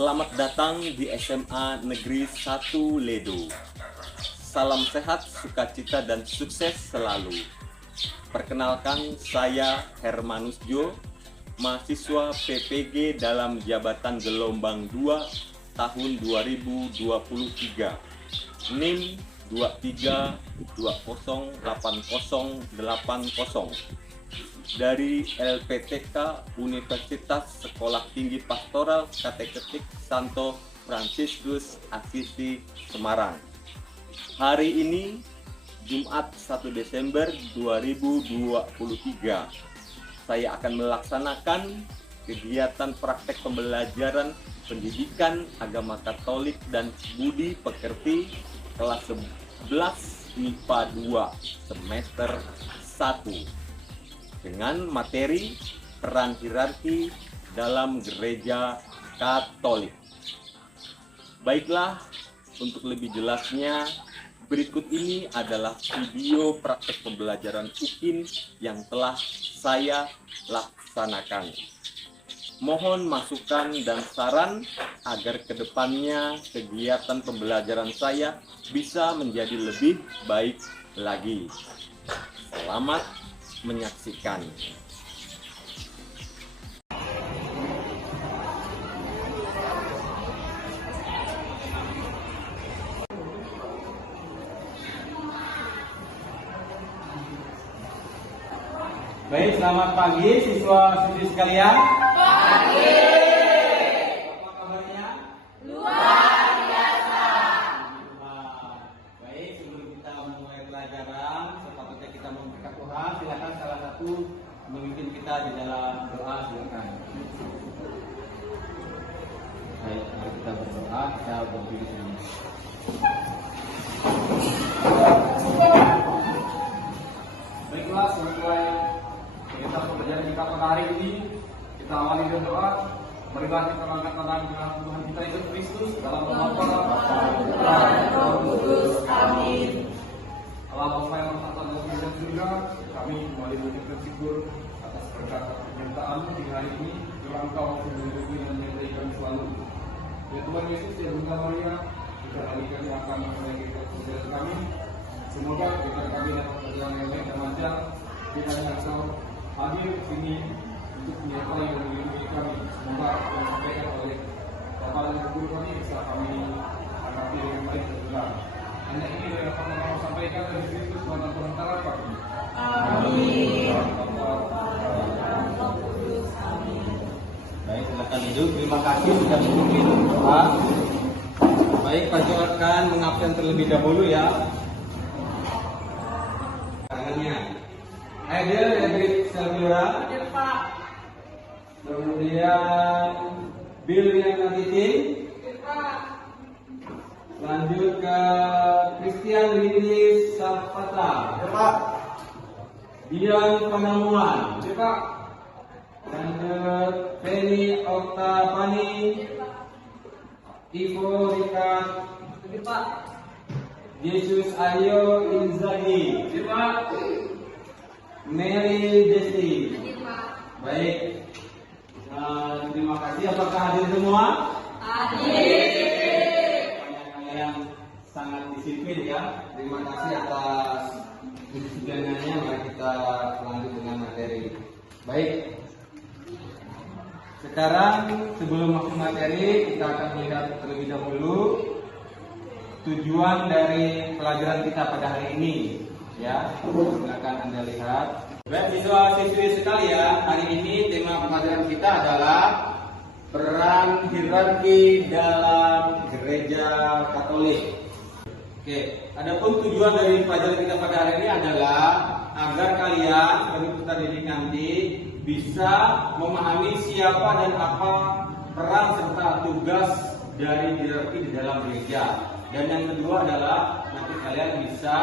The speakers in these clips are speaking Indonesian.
Selamat datang di SMA Negeri 1 Ledo. Salam sehat, sukacita, dan sukses selalu. Perkenalkan, saya Hermanus Jo, mahasiswa PPG dalam jabatan gelombang 2 tahun 2023. NIM 23208080 dari LPTK Universitas Sekolah Tinggi Pastoral Kateketik Santo Fransiskus Assisi Semarang. Hari ini Jumat 1 Desember 2023, saya akan melaksanakan kegiatan praktek pembelajaran pendidikan agama Katolik dan budi pekerti kelas 11 IPA 2 semester 1 dengan materi peran hierarki dalam gereja Katolik. Baiklah, untuk lebih jelasnya, berikut ini adalah video praktek pembelajaran UKIN yang telah saya laksanakan. Mohon masukan dan saran agar kedepannya kegiatan pembelajaran saya bisa menjadi lebih baik lagi. Selamat menyaksikan. Baik, selamat pagi siswa-siswi sekalian. Pagi. Apa kabarnya? Luar biasa. Baik, sebelum kita memulai pelajaran, sepatutnya kita memberkat Tuhan. Silakan salah satu memimpin kita di dalam doa, silakan. Baik, mari kita berdoa. Kita berdiri sini. Baiklah, sesuai kita pembelajaran kita pada hari ini, kita awali dengan doa. Marilah kita angkat tangan Tuhan kita Yesus Kristus dalam nama Bapa dan Roh Kudus. Amin. Allah Bapa yang Maha Esa dan Tuhan surga, kami kembali mengucapkan syukur atas berkat penyertaan di hari ini. Biarlah Engkau melindungi dan menyertai kami selalu. Ya Tuhan Yesus, ya Bunda Maria, kita alihkan akan memperbaiki pembelajaran kami. Semoga kita kami dapat berjalan dengan baik dan lancar. Kiranya Engkau hadir ke sini untuk menyertai dan melindungi kami. Semoga apa yang disampaikan oleh Bapak dan Guru kami bisa kami angkati dengan baik dan benar. Hanya ini yang dapat kami sampaikan dari Kristus Tuhan dan perantara kami. Amin. Baik, silakan duduk. Terima kasih sudah memimpin doa. Baik, Pak Jo akan mengabsen terlebih dahulu ya. Tangannya. Aidil Edric Selvira. Hadir, Pak. Kemudian Bill yang Naditin. Hadir, Pak. Lanjut ke Christian Lili Sapata. Ya, Pak. Dian Panamuan. Ya, Pak. Lanjut Penny Oktapani. Ivo Rika. Hadir, Pak. Yesus Ayo Inzaghi. Ya, Pak. Mary Desti. Hadir, Pak. Baik. Terima kasih. Apakah hadir semua? Hadir. Yang sangat disiplin ya. Terima kasih atas kedisiplinan-nya. Mari kita lanjut dengan materi. Baik. Sekarang sebelum masuk materi, kita akan melihat terlebih dahulu tujuan dari pelajaran kita pada hari ini. Ya, silakan Anda lihat. Baik, siswa-siswi sekalian, hari ini tema pelajaran kita adalah peran hierarki dalam gereja Katolik. Oke, adapun tujuan dari pelajaran kita pada hari ini adalah agar kalian sebagai peserta didik nanti bisa memahami siapa dan apa peran serta tugas dari hierarki di dalam gereja. Dan yang kedua adalah nanti kalian bisa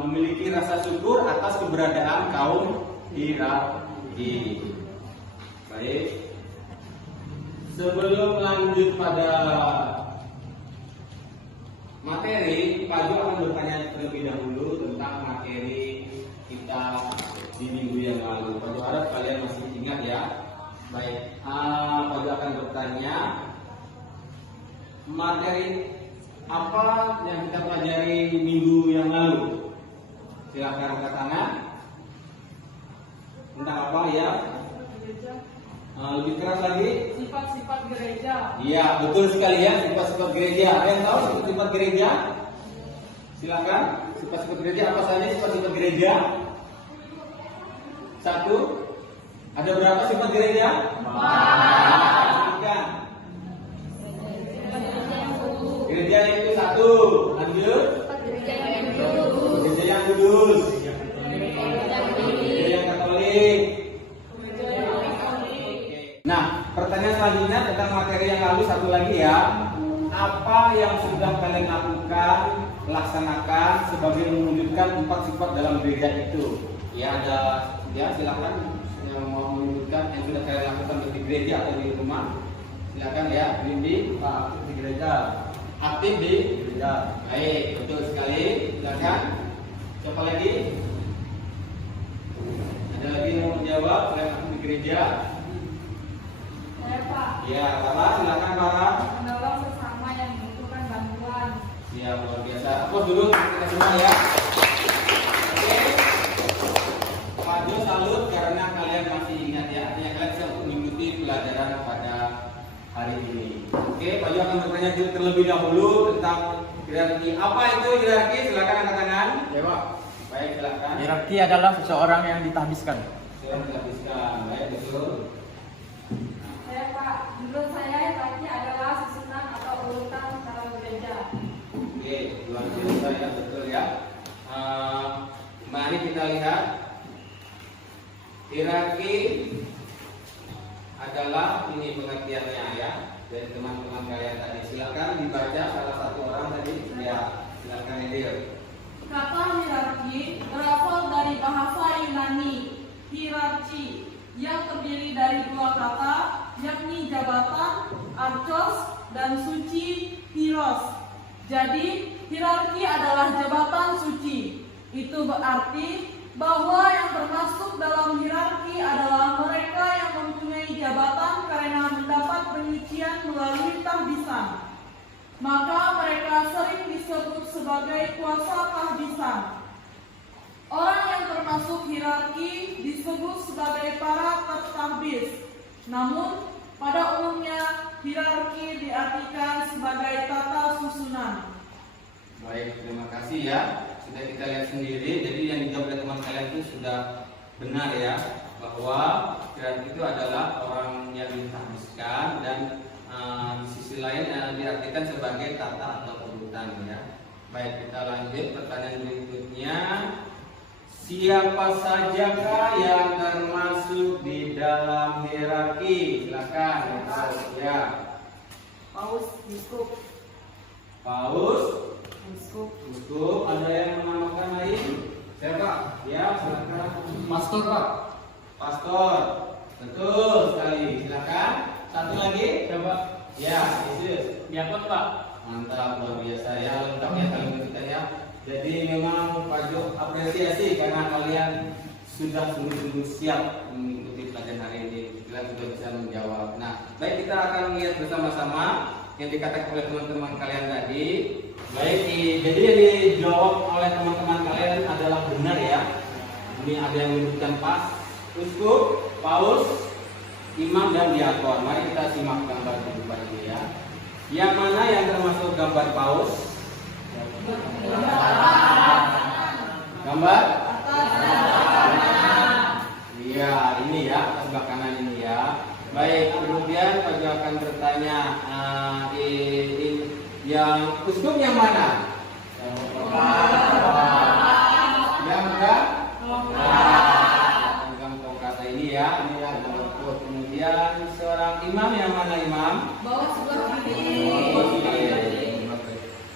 memiliki rasa syukur atas keberadaan kaum hierarki. Baik. Sebelum lanjut pada materi, Pak Jo akan bertanya terlebih dahulu tentang materi kita di minggu yang lalu. Pak Jo harap kalian masih ingat ya. Baik, Pak Jo akan bertanya materi apa yang kita pelajari minggu yang lalu? Silakan angkat tangan. Tentang apa ya? Lebih keras lagi. Sifat-sifat gereja. Iya, betul sekali ya, sifat-sifat gereja. Ada yang tahu sifat-sifat gereja? Silakan. Sifat-sifat gereja apa saja sifat-sifat gereja? 1. Ada berapa sifat gereja? 4. Gereja itu 1. Lanjut. Gereja yang kudus. Gereja yang Katolik. Nah, pertanyaan selanjutnya tentang materi yang lalu satu lagi ya. Apa yang sudah kalian lakukan, laksanakan sebagai menunjukkan 4 sifat dalam gereja itu? Ya, ada ya, silakan yang mau menunjukkan yang sudah kalian lakukan di gereja atau di rumah. Silakan ya, Windy, Pak, di gereja. Aktif di gereja. Baik, betul sekali. Silakan. Siapa lagi? Ada lagi yang mau menjawab selain aktif di gereja? Saya Pak. Ya, Bapak, silakan Bapak. Menolong sesama yang membutuhkan bantuan. Ya, luar biasa. Aplaus dulu kita semua ya. Oke. Padu salut karena kalian masih ingat ya. Artinya kalian bisa mengikuti pelajaran pada hari ini. Oke, Padu akan bertanya terlebih dahulu tentang hierarki. Apa itu hierarki? Silakan angkat tangan. Ya Pak, Baik, silakan. hierarki adalah seseorang yang ditahbiskan. Silakan dihabiskan. Baik, betul. Saya Pak. Menurut saya hierarki adalah susunan atau urutan dalam gereja. Oke, luar biasa ya, betul ya. Mari kita lihat hierarki adalah ini pengertiannya ya dari teman-teman kalian tadi. Silakan dibaca salah satu orang tadi. Ya, silakan Edil. Kata hierarki berasal dari bahasa Yunani hierarki yang terdiri dari 2 kata, yakni jabatan archos dan suci hieros. Jadi hierarki adalah jabatan suci. Itu berarti bahwa yang termasuk dalam hierarki adalah mereka yang mempunyai jabatan karena mendapat penyucian melalui tahbisan. Maka mereka sering disebut sebagai kuasa tahbisan. Orang yang termasuk hierarki disebut sebagai para tertahbis. Namun pada umumnya hierarki diartikan sebagai tata susunan. Baik, terima kasih ya. Sudah kita lihat sendiri. Jadi yang dijawab oleh teman kalian itu sudah benar ya, bahwa hierarki itu adalah orang yang ditahbiskan dan di sisi lain diartikan sebagai tata atau urutan ya. Baik, kita lanjut pertanyaan berikutnya. Siapa sajakah yang termasuk di dalam hierarki? Silakan. Ya. Paus, biskup, Paus, biskup, Uskup. Ada yang menambahkan lain? Siapa? Ya, silakan. Pastor Pak. Pastor. Betul sekali. Silakan. Satu lagi. Coba. Ya, Yesus. Diakon Pak. Mantap, luar biasa ya, lengkapnya kalian kita ya. Jadi memang Pak Jo apresiasi karena kalian sudah sungguh-sungguh siap mengikuti pelajaran hari ini. Kalian sudah bisa menjawab. Nah, baik, kita akan melihat bersama-sama yang dikatakan oleh teman-teman kalian tadi. Baik, jadi yang dijawab oleh teman-teman kalian adalah benar ya. Ini ada yang menyebutkan pas, uskup, paus, imam dan diakon. Mari kita simak gambar kehidupan ini ya. Yang mana yang termasuk gambar paus? Gambar? Iya, ini ya, sebelah kanan ini ya. Baik, kemudian Pak Jo akan bertanya, yang uskup yang mana? Yang enggak? Pegang tongkat ini ya, ini yang uskup. Kemudian seorang imam yang mana imam? bawah sebelah kiri.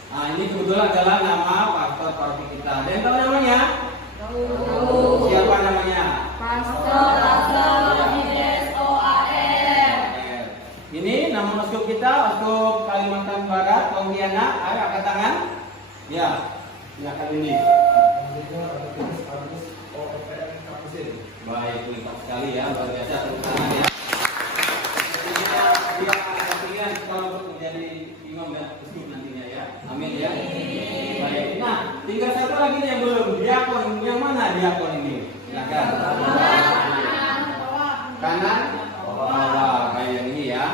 Nah, ini kebetulan adalah nama pastor paroki kita. Ada yang tahu namanya? Siapa namanya? Pastor Lazar Ramirez OAR. Ini nama uskup kita, uskup Kalimantan Barat, Pontianak. Ayo angkat tangan. Ya, silakan ini. Baik, lengkap sekali ya, luar biasa. Tepuk tangan ya. Jadi dia pilihan kalau untuk menjadi imam dan diakon ini? Silakan. Kanan, bawah. Baik, yang ini ya.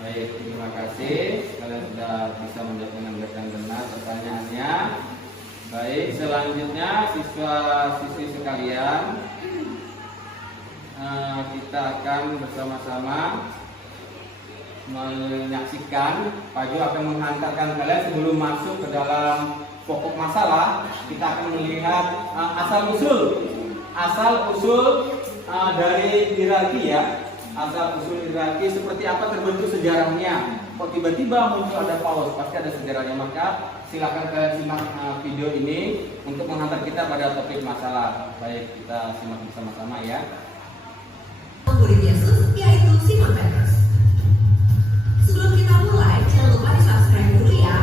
Baik, terima kasih. Kalian sudah bisa menjawab dengan baik dan benar pertanyaannya. Baik, selanjutnya siswa-siswi sekalian, kita akan bersama-sama menyaksikan. Pak Jo akan menghantarkan kalian sebelum masuk ke dalam pokok masalah. Kita akan melihat asal usul dari hierarki ya. Asal usul hierarki seperti apa terbentuk sejarahnya. Kok tiba-tiba muncul ada paus, pasti ada sejarahnya. Maka silakan kalian simak video ini untuk menghantar kita pada topik masalah. Baik, kita simak bersama-sama ya. Murid Yesus yaitu Simon Petrus. Sebelum kita mulai, jangan lupa di subscribe dulu ya.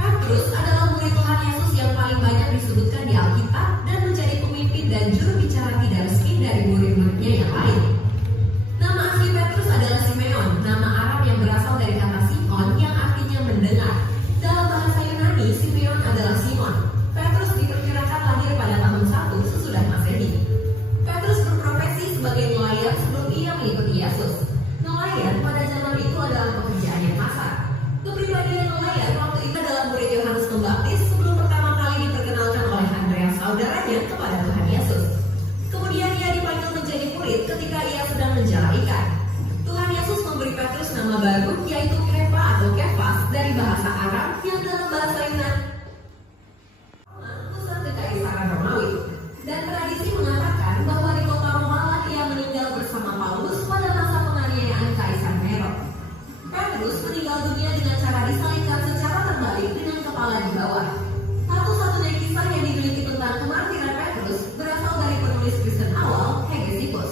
Petrus adalah murid Tuhan Yesus yang paling banyak disebutkan di Alkitab dan menjadi pemimpin dan juru bicara tidak resmi dari murid-muridnya yang lain. Nama asli Petrus adalah Simeon, nama Arab yang berasal dari kata Simon yang artinya mendengar. Dalam bahasa Yunani, Simeon adalah Simon. Petrus diperkirakan lahir pada tahun 1 sesudah Masehi. Petrus berprofesi sebagai nelayan sebelum ia mengikuti Yesus. Nelayan pada zaman itu adalah pekerjaan yang kasar. Kepribadian nelayan waktu itu adalah murid Yohanes Pembaptis sebelum pertama kali diperkenalkan oleh Andreas saudaranya kepada Tuhan Yesus. Kemudian ia dipanggil menjadi murid ketika ia sedang menjala ikan. Tuhan Yesus memberi Petrus nama baru yaitu Kefa atau Kefas dari bahasa Arab yang dalam bahasa Yunani pusat kekaisaran Romawi. Dan tradisi mengatakan bahwa di kota Roma lah ia meninggal bersama Paulus pada masa penganiayaan Kaisar Nero. Petrus meninggal dunia dengan cara disalibkan secara terbalik dengan kepala di bawah. Satu-satunya kisah yang dimiliki tentang kemartiran Petrus berasal dari penulis Kristen awal, Hegesippus.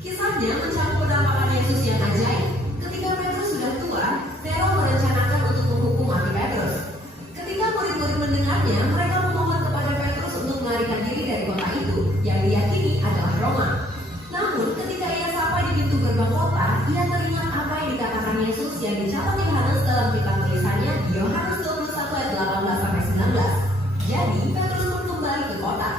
Kisahnya mencakup penampakan Yesus yang ajaib. Ketika Petrus sudah tua, Nero merencanakan untuk menghukum mati Petrus. Ketika murid-murid mendengarnya, mereka memohon kepada Petrus untuk melarikan diri dari kota itu, yang diyakini adalah Roma. Namun, ketika ia sampai di pintu gerbang kota, ia teringat apa yang dikatakan Yesus yang dicatat Yohanes dalam kitab tulisannya di Yohanes 21 ayat 18 sampai 19. Jadi, Petrus pun kembali ke kota.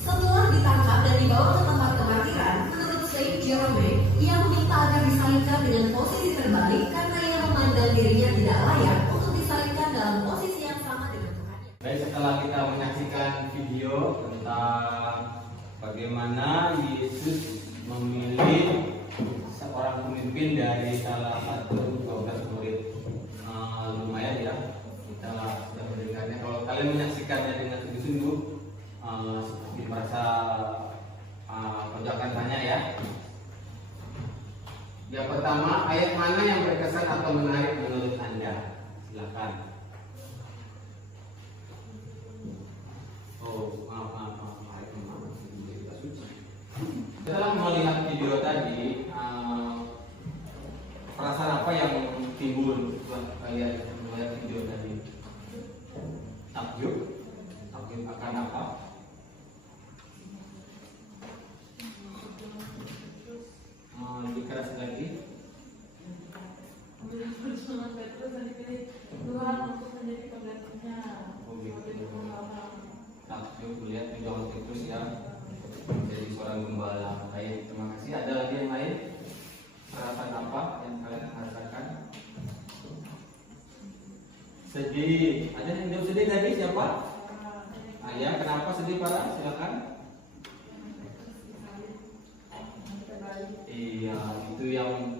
Setelah ditangkap dan dibawa ke tempat kematiran, menurut Saint Jerome, ia meminta agar disalibkan dengan posisi terbalik karena ia memandang dirinya tidak layak untuk disalibkan dalam posisi yang sama dengan Tuhannya. Baik, setelah kita menyaksikan video tentang bagaimana Yesus memilih seorang pemimpin dari salah satu 12 murid, lumayan ya kita sudah mendengarnya. Kalau kalian menyaksikannya dengan sungguh-sungguh, seperti merasa akan tanya ya. Yang pertama, ayat mana yang berkesan atau menarik menurut Anda? Silakan. Setelah melihat video tadi, perasaan apa yang timbul setelah kalian melihat video tadi? Takjub? Takjub akan apa? Lebih keras lagi. Perjuangan Petrus dan dipilih Tuhan untuk menjadi penggantinya. Takjub melihat perjuangan Petrus ya menjadi seorang gembala. Baik, terima kasih. Ada lagi yang lain? Perasaan apa yang kalian rasakan? Sedih. Ada yang jawab sedih tadi siapa? Ayah, kenapa sedih Pak? Silakan. Iya, itu yang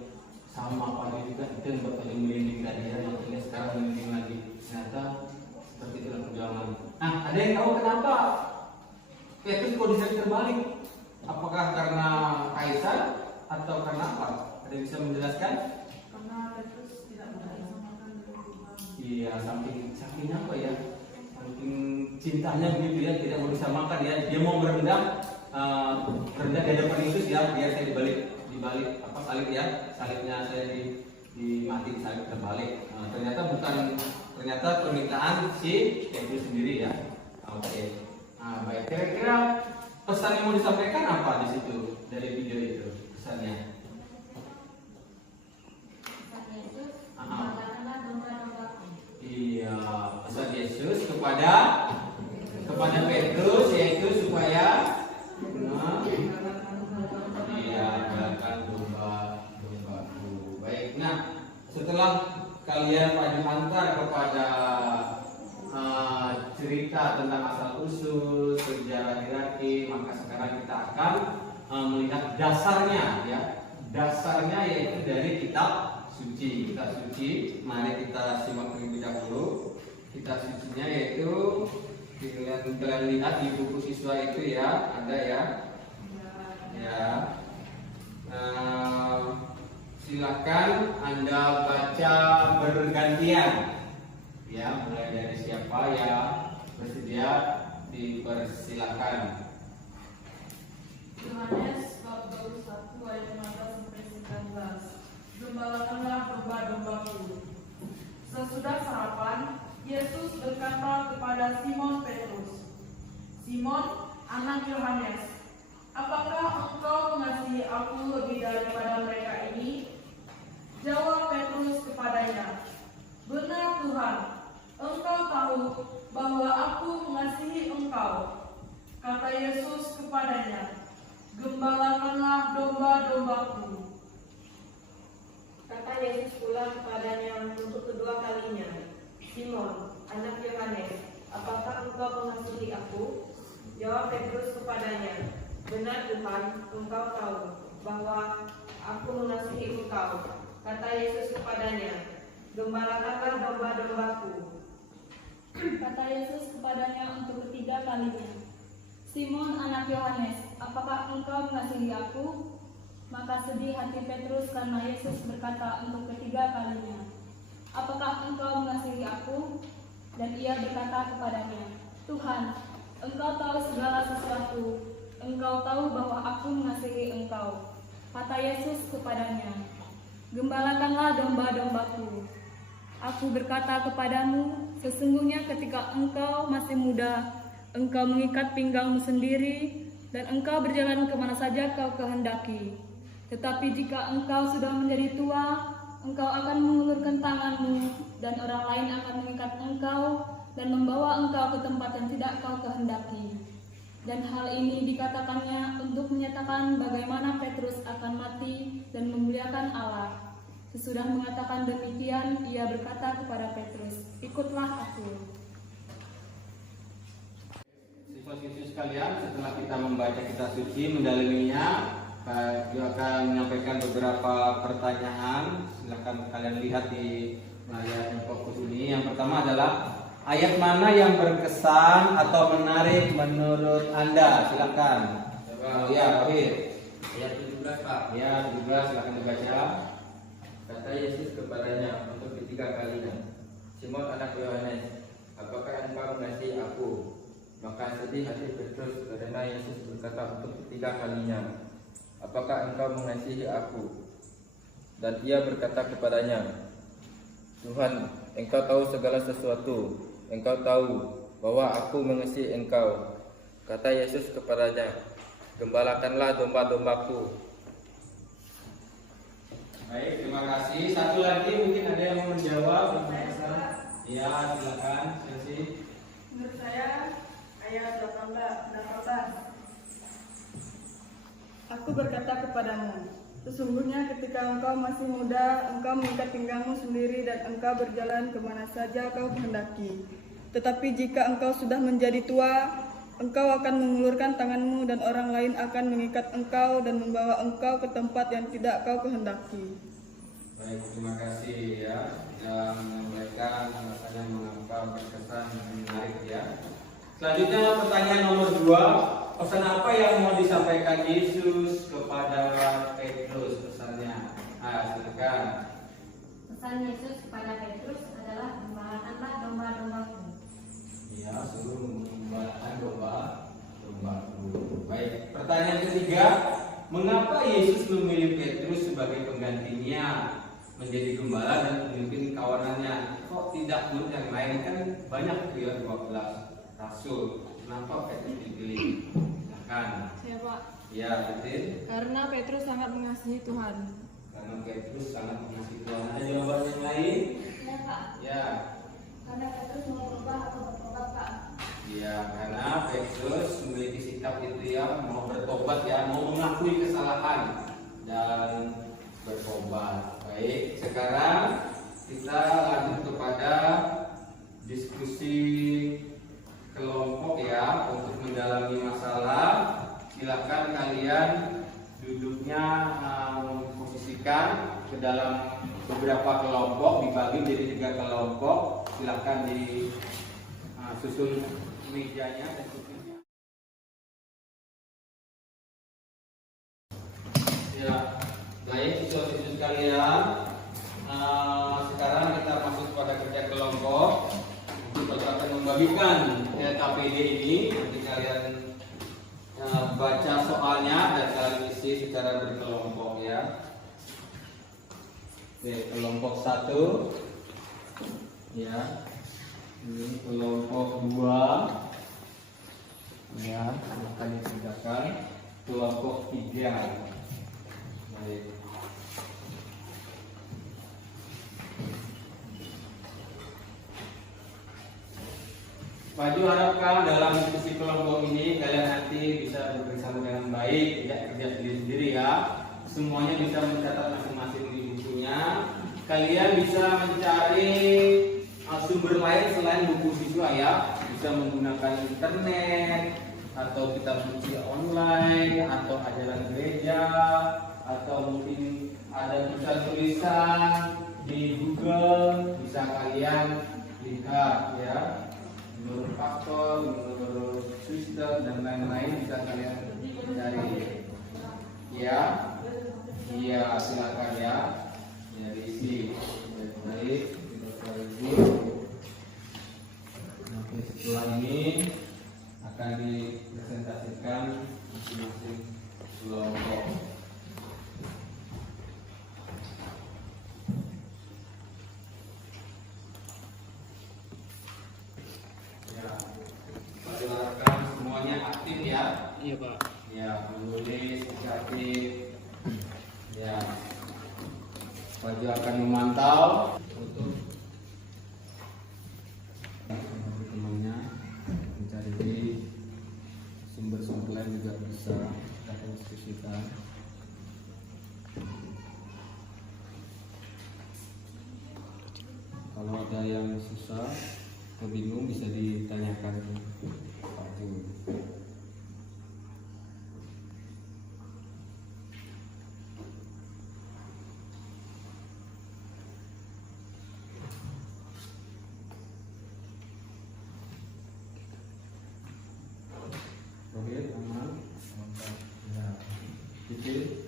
sama Pak juga itu yang bertanya merinding tadi ya, yang ini sekarang merinding lagi. Ternyata seperti itu perjuangan. Nah, ada yang tahu kenapa Petrus kok bisa terbalik? Apakah karena kaisar atau karena apa? Ada yang bisa menjelaskan? Karena Petrus tidak bersamakan dengan Tuhan. Iya, saking apa ya? Saking cintanya begitu ya, tidak mau disamakan ya. Dia mau merendah di hadapan Yesus ya, biar saya dibalik apa salib ya, salibnya saya mati salib terbalik. Ternyata permintaan si Petrus sendiri ya. Oke. Baik, kira-kira pesan yang mau disampaikan apa di situ dari video itu pesannya? Pesan Yesus, katakanlah domba-dombaku. Iya, pesan Yesus kepada kepada Petrus, yaitu supaya galakan domba-dombaku. Baik, nah setelah kalian hantar kepada cerita tentang asal usul sejarah hierarki, maka sekarang kita akan melihat dasarnya, ya. Dasarnya yaitu dari kitab suci. Kitab suci, mari kita simak terlebih dahulu. Kitab sucinya yaitu kalian lihat di buku siswa itu, ya, ada, ya. Ya. Silakan Anda baca bergantian. Ya, mulai dari siapa yang bersedia dipersilakan. Yohanes bab 21 ayat 15 sampai 19. Gembalakanlah domba-dombaku. Sesudah sarapan, Yesus berkata kepada Simon Petrus, "Simon, anak Yohanes, apakah engkau mengasihi aku lebih daripada mereka ini?" Jawab Petrus kepadanya, "Benar Tuhan, Engkau tahu bahwa aku mengasihi Engkau." Kata Yesus kepadanya, "Gembalakanlah domba-dombaku." Kata Yesus pula kepadanya untuk kedua kalinya, "Simon, anak Yohanes, apakah engkau mengasihi aku?" Jawab Petrus kepadanya, "Benar Tuhan, Engkau tahu bahwa aku mengasihi Engkau." Kata Yesus kepadanya, "Gembalakanlah domba-dombaku." Kata Yesus kepadanya untuk ketiga kalinya, "Simon anak Yohanes, apakah engkau mengasihi aku?" Maka sedih hati Petrus karena Yesus berkata untuk ketiga kalinya, "Apakah engkau mengasihi aku?" Dan ia berkata kepadanya, "Tuhan, Engkau tahu segala sesuatu. Engkau tahu bahwa aku mengasihi Engkau." Kata Yesus kepadanya, "Gembalakanlah domba-dombaku. Aku berkata kepadamu, sesungguhnya ketika engkau masih muda, engkau mengikat pinggangmu sendiri, dan engkau berjalan kemana saja kau kehendaki. Tetapi jika engkau sudah menjadi tua, engkau akan mengulurkan tanganmu, dan orang lain akan mengikat engkau, dan membawa engkau ke tempat yang tidak kau kehendaki." Dan hal ini dikatakannya untuk menyatakan bagaimana Petrus akan mati dan memuliakan Allah. Sesudah mengatakan demikian, ia berkata kepada Petrus, "Ikutlah aku." Siswa-siswi sekalian, setelah kita membaca kitab suci, mendalaminya, kita akan menyampaikan beberapa pertanyaan. Silakan kalian lihat di layar fokus ini. Yang pertama adalah ayat mana yang berkesan atau menarik menurut Anda? Silakan. Oh ya, Wahid. Ayat 17, Pak. Ya, 17, silakan dibaca. Kata Yesus kepadanya untuk ketiga kalinya, "Simon anak Yohanes, apakah engkau mengasihi aku?" Maka sedih hati Petrus karena Yesus berkata untuk ketiga kalinya, "Apakah engkau mengasihi aku?" Dan ia berkata kepadanya, "Tuhan, Engkau tahu segala sesuatu. Engkau tahu bahwa aku mengasihi Engkau." Kata Yesus kepadanya, "Gembalakanlah domba-dombaku." Baik, terima kasih. Satu lagi mungkin ada yang mau menjawab. Ya, silakan. Sesi. Menurut saya, ayat 18. "Aku berkata kepadamu, sesungguhnya ketika engkau masih muda, engkau mengikat pinggangmu sendiri dan engkau berjalan kemana saja kau kehendaki. Tetapi jika engkau sudah menjadi tua, engkau akan mengulurkan tanganmu dan orang lain akan mengikat engkau dan membawa engkau ke tempat yang tidak kau kehendaki." Baik, terima kasih ya yang menyampaikan alasannya mengapa berkesan dan menarik ya. Selanjutnya pertanyaan nomor 2, pesan apa yang mau disampaikan Yesus kepada Petrus pesannya? Silakan. Pesan Yesus kepada Petrus adalah, "Gembalakanlah domba-dombaku." Ya, suruh mengembalakan domba-dombaku. Baik, pertanyaan ketiga, mengapa Yesus memilih Petrus sebagai penggantinya menjadi gembala dan memimpin kawanannya? Kok tidak menurut yang lain? Kan banyak tuh ya, 12 rasul. Kenapa Petrus dipilih? Silakan. Ya Pak, Ya, betul. karena Petrus sangat mengasihi Tuhan. Karena Petrus sangat mengasihi Tuhan. Ada jawaban yang lain? Ya Pak, Ya. karena Petrus mau berubah atau bertobat Pak. Ya, karena Petrus memiliki sikap itu ya, mau bertobat ya, mau mengakui kesalahan dan bertobat. Baik, sekarang kita lanjut kepada diskusi kelompok ya untuk mendalami masalah. Silakan kalian duduknya posisikan ke dalam beberapa kelompok, dibagi menjadi 3 kelompok. Silakan disusun mejanya dan kursinya. Ya, baik siswa-siswi sekalian. Sekarang kita masuk pada kerja kelompok. Kita akan membagikan LKPD ini. Nanti kalian baca soalnya dan kalian isi secara berkelompok ya. Oke, kelompok 1 ya. Ini kelompok 2 ya, akan dikerjakan. Kelompok 3. Baik. Maju harapkan dalam diskusi kelompok ini kalian nanti bisa bekerjasama dengan baik, tidak kerja sendiri-sendiri ya. Semuanya bisa mencatat masing-masing di bukunya. Kalian bisa mencari sumber lain selain buku siswa ya. Bisa menggunakan internet atau kitab suci online atau ajaran gereja atau mungkin ada tulisan di Google, bisa kalian lihat ya. Menurut faktor, menurut sistem dan lain-lain bisa kalian cari. Ya, iya silakan ya. Ya diisi. Baik, kita cari. Oke, setelah ini akan dipresentasikan masing-masing kelompok. Silakan semuanya aktif ya. Iya Pak. Ya, menulis aktif. Ya. Wajib akan memantau untuk temannya mencari sumber-sumber lain juga bisa dapat diskusikan. Kalau ada yang susah atau bingung bisa ditanyakan ke Pak Jul. Rohit, aman, mantap. Ya, kecil.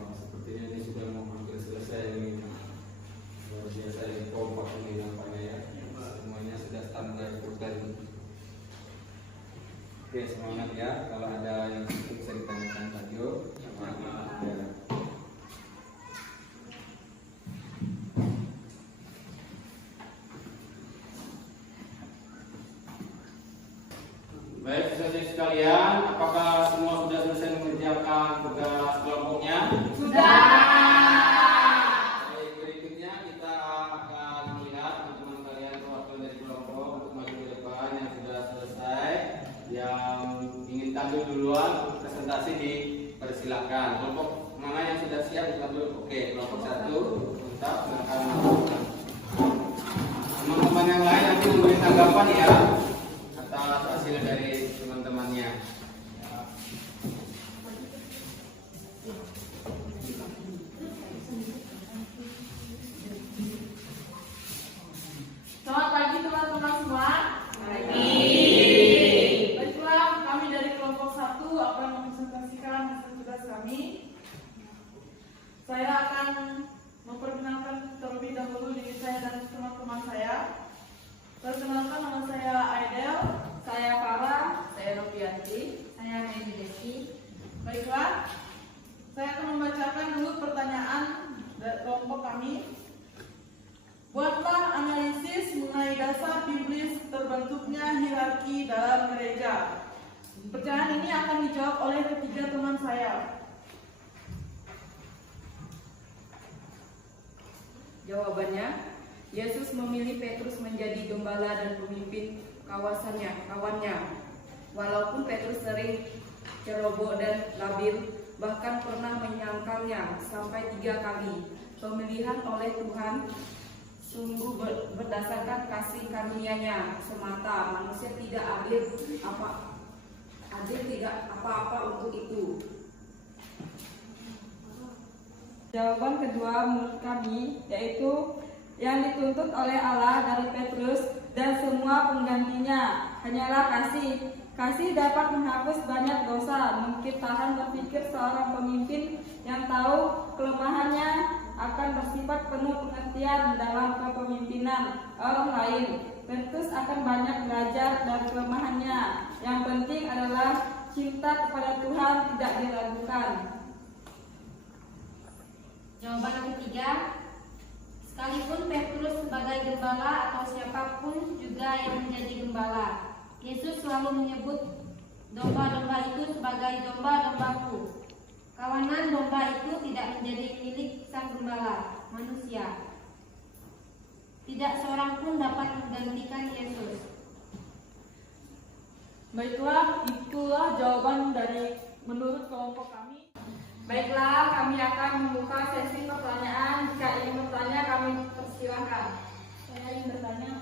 Wah, sepertinya ini sudah mau hampir selesai ini. Luar biasa ini kompak ini nampaknya ya. Semuanya sudah standar program. Oke, semangat ya. Kalau ada yang bisa ditanyakan Pak Jo. Semangat ya. Baik, siswa-siswi sekalian, apakah semua sudah selesai mengerjakan tugas kelompoknya? Sudah. Baik, berikutnya kita akan melihat teman-teman kalian perwakilan dari kelompok untuk maju ke depan yang sudah selesai. Yang ingin tampil duluan presentasi dipersilakan. Kelompok mana yang sudah siap tampil? Oke, kelompok 1 mantap, silakan. Teman-teman yang lain nanti memberi tanggapan ya atas hasil dari teman-temannya. Ya. Selamat pagi teman-teman semua. Pagi. Baiklah, kami dari kelompok 1 akan mempresentasikan hasil tugas kami. Saya akan memperkenalkan terlebih dahulu diri saya dan teman-teman saya. Perkenalkan, nama saya Aidel, saya Farah, saya Novianti, saya Medi Desi. Baiklah, saya akan membacakan dulu pertanyaan dari kelompok kami. Buatlah analisis mengenai dasar biblis terbentuknya hierarki dalam gereja. Pertanyaan ini akan dijawab oleh Jawabannya, Yesus memilih Petrus menjadi gembala dan pemimpin kawannya. Walaupun Petrus sering ceroboh dan labil, bahkan pernah menyangkalnya sampai 3 kali. Pemilihan oleh Tuhan sungguh berdasarkan kasih karunia-Nya semata. Manusia tidak adil apa-apa untuk itu. Jawaban kedua menurut kami yaitu yang dituntut oleh Allah dari Petrus dan semua penggantinya hanyalah kasih. Kasih dapat menghapus banyak dosa, menciptakan berpikir seorang pemimpin yang tahu kelemahannya akan bersifat penuh pengertian dalam kepemimpinan orang lain. Petrus akan banyak belajar dari kelemahannya. Yang penting adalah cinta kepada Tuhan tidak diragukan. Jawaban yang ketiga, sekalipun Petrus sebagai gembala atau siapapun juga yang menjadi gembala, Yesus selalu menyebut domba-domba itu sebagai domba-dombaku. Kawanan domba itu tidak menjadi milik sang gembala, manusia. Tidak seorang pun dapat menggantikan Yesus. Baiklah, itulah jawaban dari menurut kelompok kami. Baiklah, kami akan membuka sesi pertanyaan. Jika ingin bertanya, kami persilahkan. Saya ingin bertanya,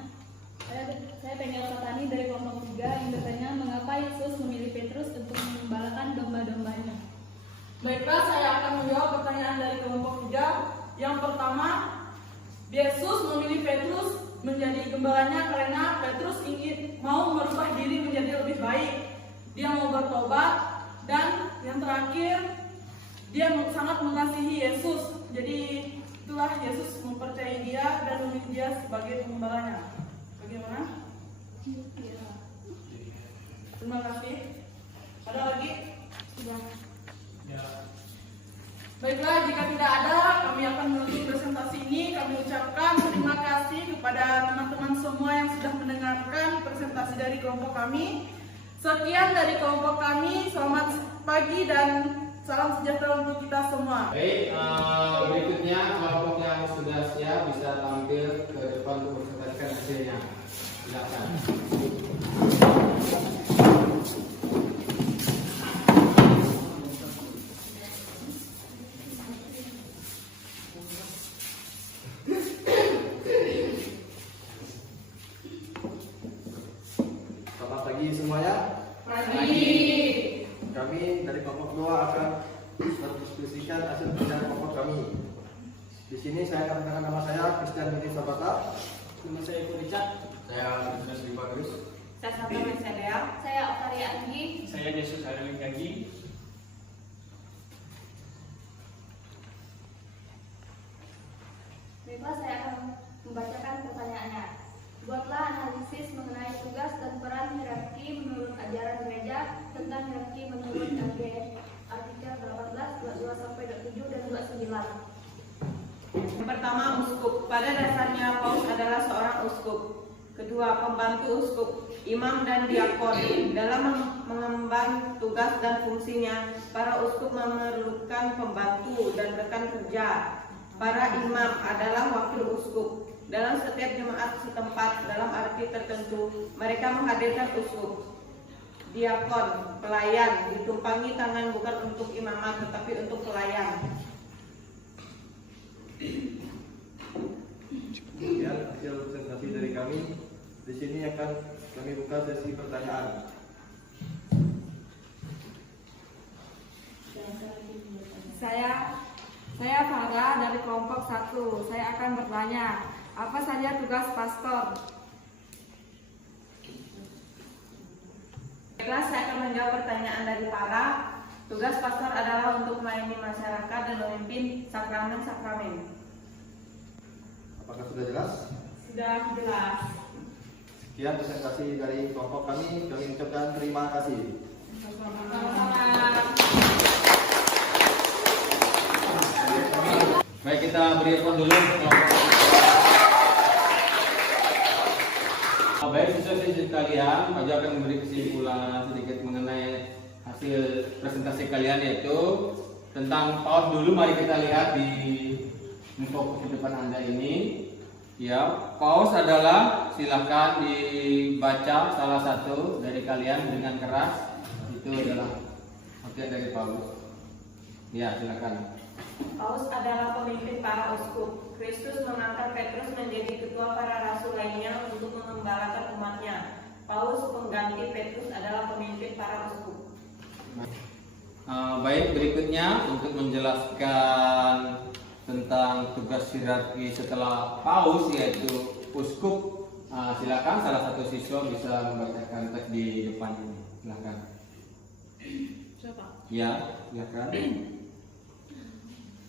saya Pengel Satani dari kelompok 3 ingin bertanya mengapa Yesus memilih Petrus untuk mengembalakan domba-dombanya. Baiklah, saya akan menjawab pertanyaan dari kelompok 3. Yang pertama, Yesus memilih Petrus menjadi gembalanya karena Petrus mau merubah diri menjadi lebih baik. Dia mau bertobat, dan yang terakhir, dia sangat mengasihi Yesus. Jadi itulah Yesus mempercayai dia dan memilih dia sebagai penggembalanya. Bagaimana? Terima kasih. Ada lagi? Ya. Baiklah, jika tidak ada, kami akan menutup presentasi ini. Kami ucapkan terima kasih kepada teman-teman semua yang sudah mendengarkan presentasi dari kelompok kami. Sekian dari kelompok kami. Selamat pagi dan salam sejahtera untuk kita semua. Baik, berikutnya kelompok yang sudah siap bisa tampil ke depan untuk mempresentasikan hasilnya. Silakan. Selamat pagi semuanya. Pagi. Kami dari kelompok 2 akan mendiskusikan hasil kerja kelompok kami. Di sini saya akan mengatakan nama saya Christian Mini Sabata. Nama saya Eko Richard. Saya Kristus Bagus. Saya Satu Mesedel. Saya Otaria Anggi. Saya Yesus Harilin Gagi. Baiklah, saya akan membacakan pertanyaannya. Buatlah analisis mengenai tugas dan peran hierarki menurut ajaran gereja tentang hierarki menurut artikel 18, 22-7 dan 29. Yang pertama, uskup. Pada dasarnya Paus adalah seorang uskup. Kedua, pembantu uskup, imam dan diakon. Dalam mengemban tugas dan fungsinya, para uskup memerlukan pembantu dan rekan kerja. Para imam adalah wakil uskup. Dalam setiap jemaat setempat, dalam arti tertentu, mereka menghadirkan uskup. Diakon, pelayan, ditumpangi tangan bukan untuk imamat tetapi untuk pelayan. Ya, hasil presentasi dari kami. Di sini akan kami buka sesi pertanyaan. Saya Farah dari kelompok 1. Saya akan bertanya, apa saja tugas pastor? Baiklah, saya akan menjawab pertanyaan dari Farah. Tugas pastor adalah untuk melayani masyarakat dan memimpin sakramen-sakramen. Apakah sudah jelas? Sudah jelas. Sekian presentasi dari kelompok kami. Kami ucapkan terima kasih. Baik, kita beri respon dulu. Baik, siswa-siswi sekalian, Pak Jo akan memberi kesimpulan sedikit mengenai hasil presentasi kalian, yaitu tentang PAUD dulu. Mari kita lihat di untuk kehidupan Anda ini. Ya, paus adalah, silakan dibaca salah satu dari kalian dengan keras. Itu adalah bagian dari paus. Ya, silakan. Paus adalah pemimpin para uskup. Kristus mengangkat Petrus menjadi ketua para rasul lainnya untuk mengembalakan umatnya. Paus pengganti Petrus adalah pemimpin para uskup. Baik, berikutnya untuk menjelaskan tentang tugas hierarki setelah paus, yaitu uskup. Silakan salah satu siswa bisa membacakan teks di depan ini. Silakan. Siapa? Ya, silakan.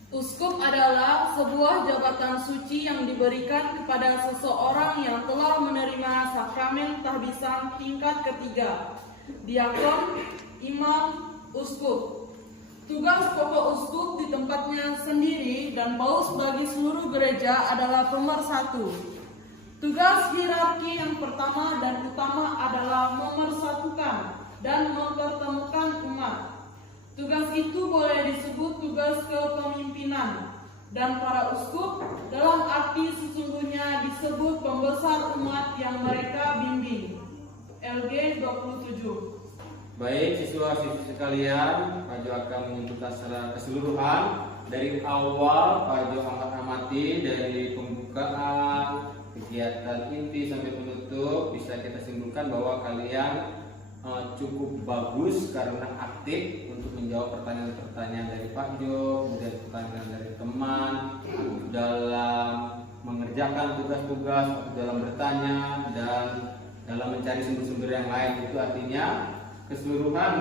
Uskup adalah sebuah jabatan suci yang diberikan kepada seseorang yang telah menerima sakramen tahbisan tingkat ketiga. Diakon, imam, uskup. Tugas pokok uskup di tempatnya sendiri dan paus bagi seluruh gereja adalah pemersatu. Tugas hierarki yang pertama dan utama adalah memersatukan dan mempertemukan umat. Tugas itu boleh disebut tugas kepemimpinan, dan para uskup dalam arti sesungguhnya disebut pembesar umat yang mereka bimbing. LG 27. Baik, siswa-siswi sekalian, Pak Jo akan menunjukkan secara keseluruhan dari awal. Pak Jo amati dari pembukaan, kegiatan inti sampai penutup. Bisa kita simpulkan bahwa kalian cukup bagus karena aktif untuk menjawab pertanyaan-pertanyaan dari Pak Jo, kemudian pertanyaan dari teman dalam mengerjakan tugas-tugas, dalam bertanya, dan dalam mencari sumber-sumber yang lain. Itu artinya keseluruhan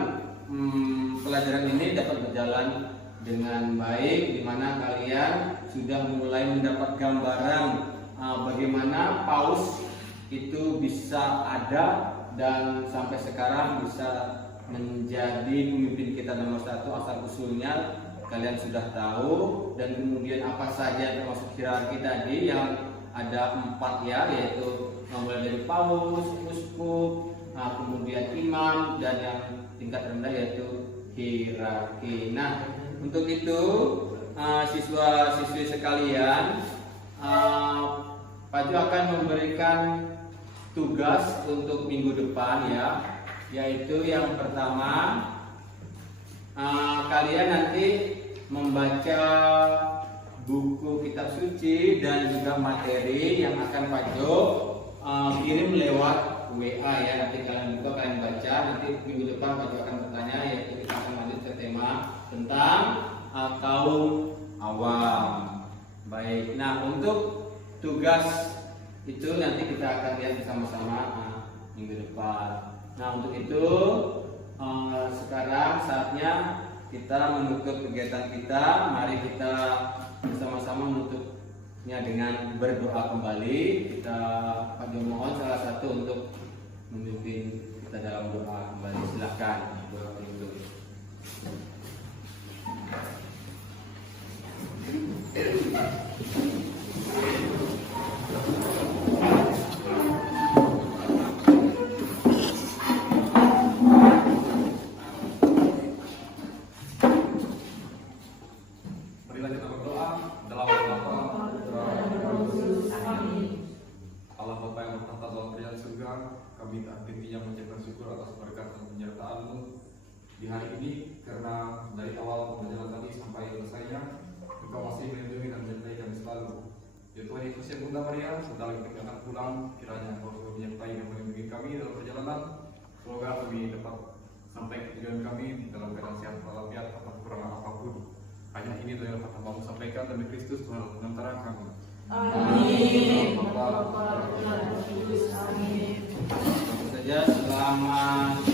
pelajaran ini dapat berjalan dengan baik, di mana kalian sudah mulai mendapat gambaran bagaimana paus itu bisa ada dan sampai sekarang bisa menjadi pemimpin kita nomor satu. Asal usulnya kalian sudah tahu, dan kemudian apa saja termasuk hierarki tadi yang ada 4 ya, yaitu mulai dari paus, uskup, kemudian imam, dan yang tingkat rendah yaitu hierarki. Nah, untuk itu siswa-siswi sekalian, Pak Jo akan memberikan tugas untuk minggu depan ya, yaitu yang pertama, kalian nanti membaca buku kitab suci dan juga materi yang akan Pak Jo kirim lewat WA ya. Nanti kalian buka, kalian baca. Nanti minggu depan Pak Jo akan bertanya, yaitu kita akan lanjut ke tema tentang kaum awam. Baik, nah untuk tugas itu nanti kita akan lihat bersama-sama minggu depan. Nah, untuk itu sekarang saatnya kita menutup kegiatan kita. Mari kita bersama-sama menutupnya dengan berdoa kembali. Kita Pak Jo mohon salah satu untuk memimpin kita dalam doa kembali. Silakan doa penutup. Marilah kita berdoa dalam nama Allah Bapa yang bertahta dalam kerajaan surga. Kami tak henti-hentinya mengucapkan syukur atas berkat dan penyertaan-Mu di hari ini, karena dari awal pembelajaran tadi sampai selesainya Engkau masih melindungi dan menyertai kami selalu. Ya Tuhan Yesus yang Bunda Maria, setelah kami akan pulang, kiranya Engkau selalu menyertai dan melindungi kami dalam perjalanan. Semoga kami dapat sampai ke tujuan kami dalam keadaan sehat walafiat tanpa kekurangan apapun. Hanya ini yang dapat hamba-Mu sampaikan demi Kristus Tuhan antara kami. Amin. Tentu saja selamat